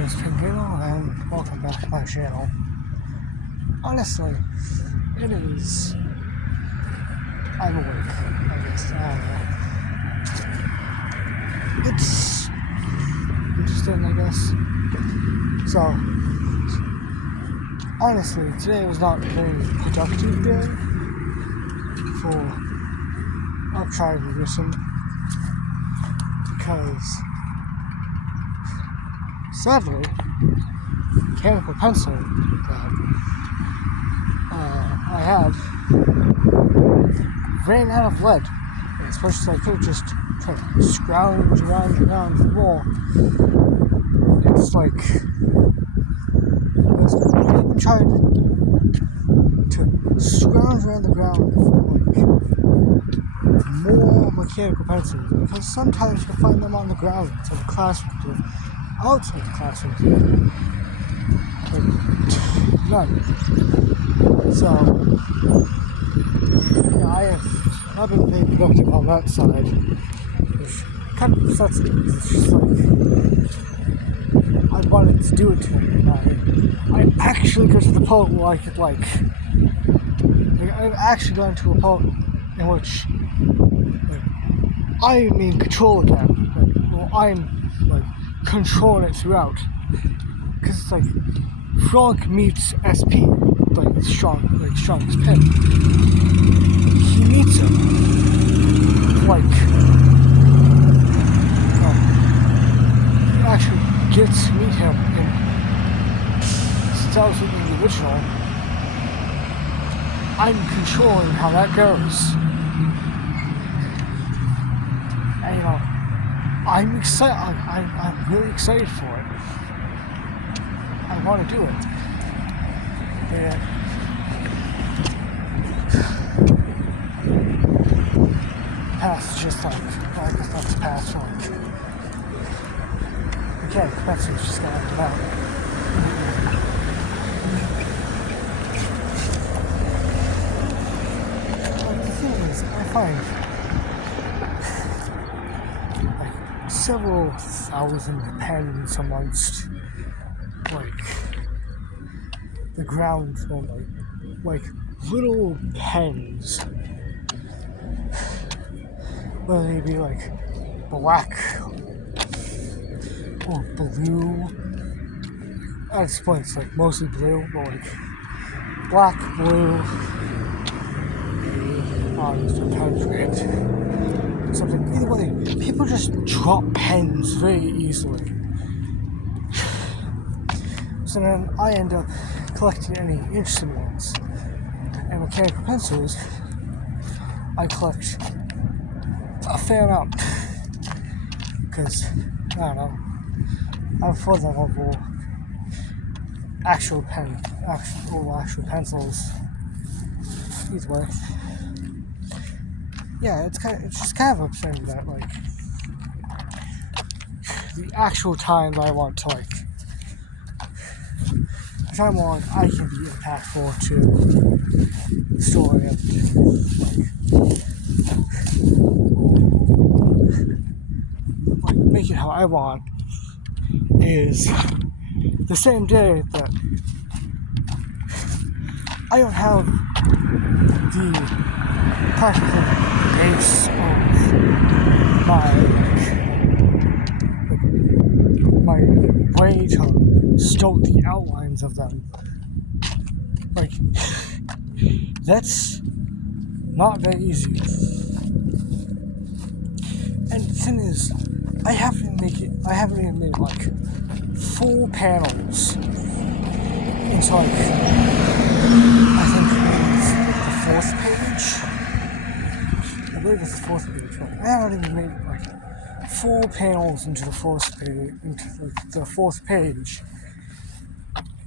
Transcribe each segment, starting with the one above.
name is Pinguino, and welcome back to my channel. Honestly, it is... I'm awake, I guess. I don't know. It's interesting, I guess. So, honestly, today was not a very productive day for uptrying to listen, because sadly, mechanical pencil that I had ran out of lead. As much as I could just try to scrounge around the wall. It's like I've been trying to scrounge around the ground for more mechanical pencils, because sometimes you find them on the ground inside the classroom, outside the classroom, but none. So, I have not been very productive on that side, which kind of upsets me. It's just like, I wanted to do it to him, and I actually got to the point where I could I've actually gotten to a point in which I am in control again. I'm controlling it throughout. Because it's like Frank meets SP, it's strongest pen. He meets him, he actually gets to meet him, and since I was reading the original, I'm controlling how that goes. And I'm excited. I'm really excited for it. I want to do it. Yeah. Past is just I guess that's past okay, that's just gonna have to out. The thing is, I find several thousand pens amongst the ground, or little pens, whether they be black or blue. At this point, it's mostly blue, but black, blue, Mr. Pens red, something. Either way, people just drop pens very easily. So then I end up collecting any interesting ones. And mechanical pencils, I collect a fair amount. Because, I don't know, I'm for them over actual pencils. Either way. Yeah, it's just kind of upsetting that, the actual time that I want to, I can be impactful to the story and make it how I want is the same day that I don't have the practical base of my way to stoke the outlines of them. That's not very easy. And the thing is, I haven't even made full panels into I think it's the fourth page. I believe it's the fourth page, but I haven't even made full panels into the fourth page,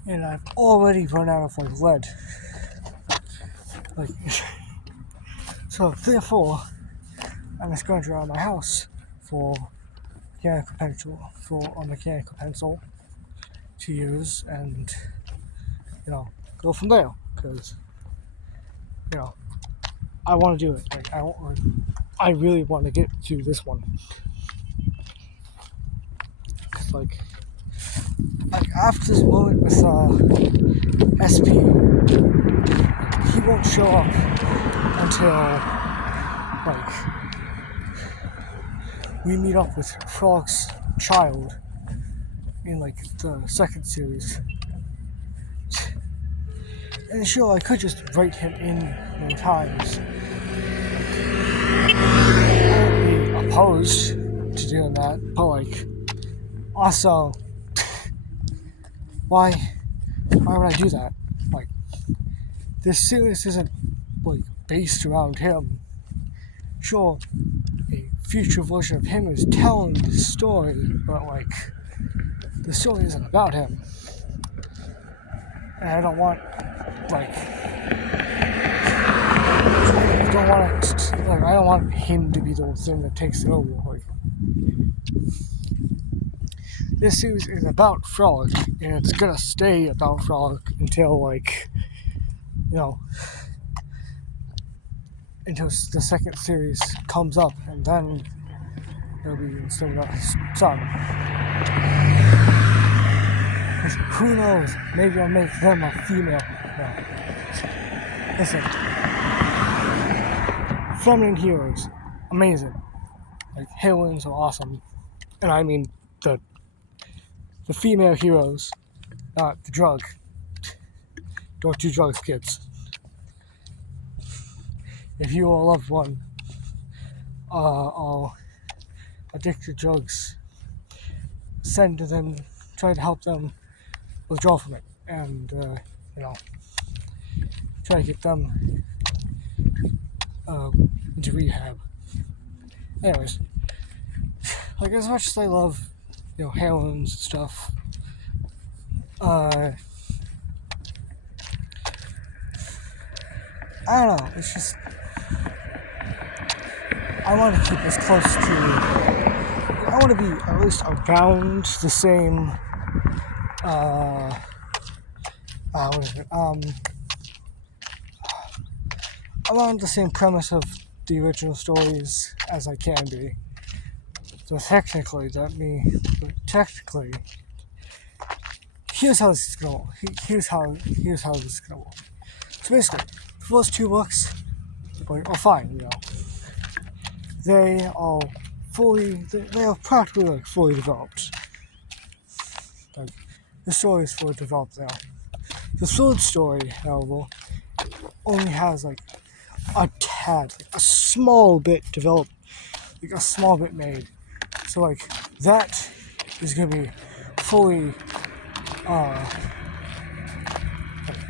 and I've already run out of lead. So therefore, I'm just going around my house for a mechanical pencil to use, and go from there. Because I want to do it. I really want to get to this one. It's like after this moment with SP, he won't show up until like we meet up with Frog's child in like the second series. And sure, I could just write him in more times. I would be opposed to doing that, but like, also, why would I do that? Like, this series isn't like based around him. Sure, a future version of him is telling the story, but like, the story isn't about him. And I don't want, like, I don't want him to be the thing that takes it over. Like, this series is about Frolic, and it's gonna stay about Frolic until, like, you know, until the second series comes up, and then it'll be instead of Sun. Who knows? Maybe I'll make them a female. No. Listen. Feminine heroes, amazing. Like, heroines are awesome. And I mean the female heroes, not the drug. Don't do drugs, kids. If you or a loved one are addicted to drugs, send to them, try to help them withdraw from it, and try to get them into rehab. Anyways, like, as much as I love, heroines and stuff, I don't know, it's just, I want to keep this close to, I want to be at least around the same, around the same premise of the original stories as I can be. So technically, here's how this is gonna work. Here's how this is gonna work. So basically, the first two books are fine, They are practically like fully developed. Like, the story is fully developed now. The third story, however, only has like a tad, like a small bit developed, like a small bit made. So like, that is gonna be fully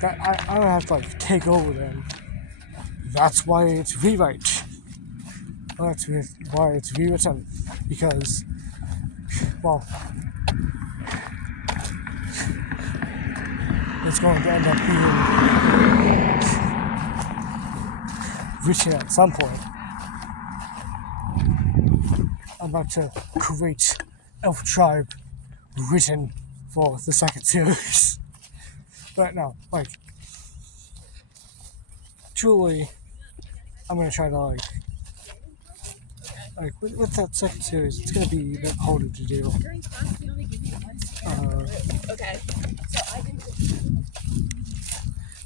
that I don't have to like take over them. That's why it's rewrite. That's why it's rewritten, because, well, it's going to end up being written at some point. I'm about to create Elf Tribe written for the second series. But no, like, truly, I'm going to try to, like, with that second series, it's going to be a bit harder to do. Okay.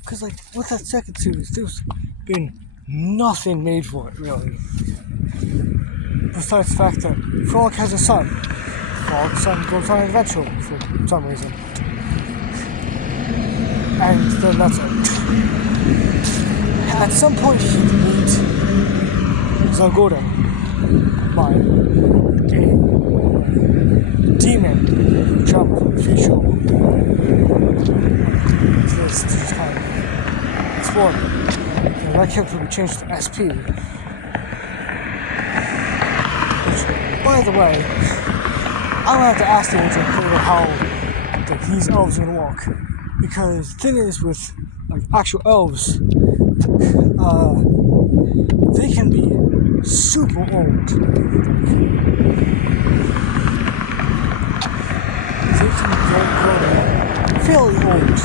Because, like, with that second series, there's been nothing made for it, really. Besides the fact that Frolic has a son. Frolic's son goes on an adventure for some reason. And then that's it. At some point, he meet Zangorda by a demon who traveled from the future to this to just kind of explore it. And that character will be changed to SP. Which, by the way, I'm gonna have to ask the agent how these elves are gonna work. Because the thing is, with like actual elves, they can be super old. They can grow fairly old.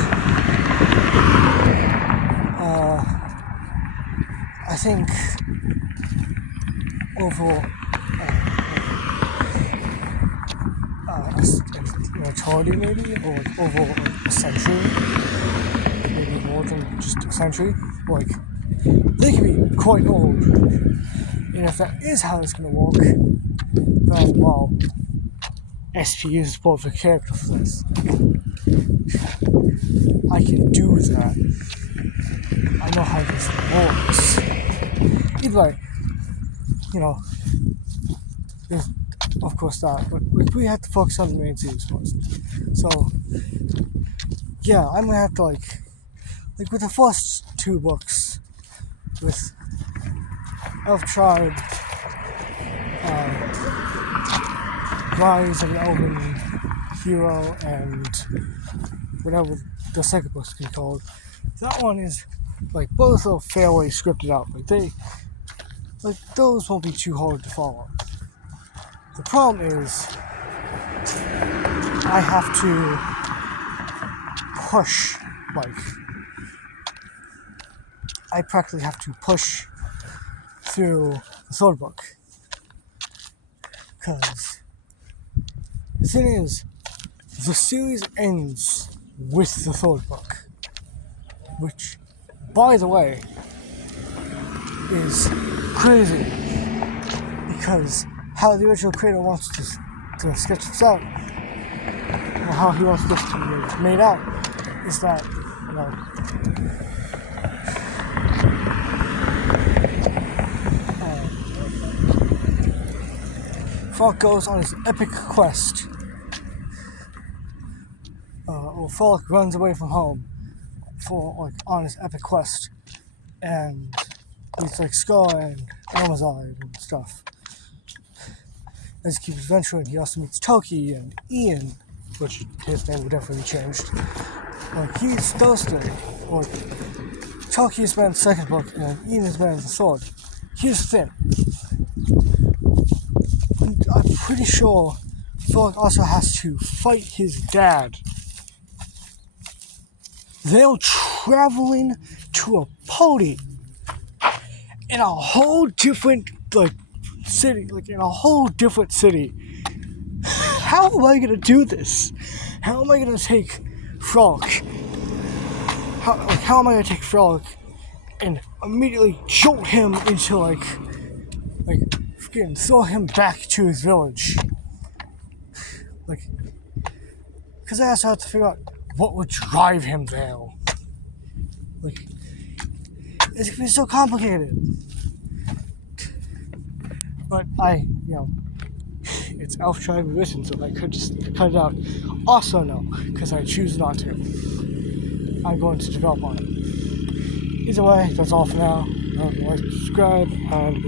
I think over eternity maybe, or like over like a century, maybe more than just a century. Like they can be quite old, and if that is how it's gonna work, then well, SP is the perfect character for this. I can do that. I know how this works. Either way, there's of course that, but we have to focus on the main series first. So, yeah, I'm gonna have to like with the first two books, with Elf Tribe, Rise of an Elven Hero, and whatever the second book's gonna be called. That one is like both are fairly scripted out. Those won't be too hard to follow. The problem is I have to push, I practically have to push through the third book. Because the thing is, the series ends with the third book. Which, by the way, is crazy. Because how the original creator wants to sketch this out, or how he wants this to be made out, is that, Frog goes on his epic quest, or Frog runs away from home on his epic quest, and meets Scar and Amazon and stuff. As he keeps adventuring, he also meets Toki and Ian, which his name will definitely be changed. He's thirsty. Toki has been in the second book, and Ian has been in the third. Here's the thing. I'm pretty sure Frog also has to fight his dad. They're traveling to a party in a whole different city, in a whole different city. How am I gonna do this? How am I gonna take Frog? How am I gonna take Frog and immediately jolt him into freaking throw him back to his village? Because I also have to figure out what would drive him there. It's gonna be so complicated. But it's Elf Tribe Edition, so I could just cut it out. Also, no, because I choose not to. I'm going to develop on it. Either way, that's all for now. Like, subscribe, and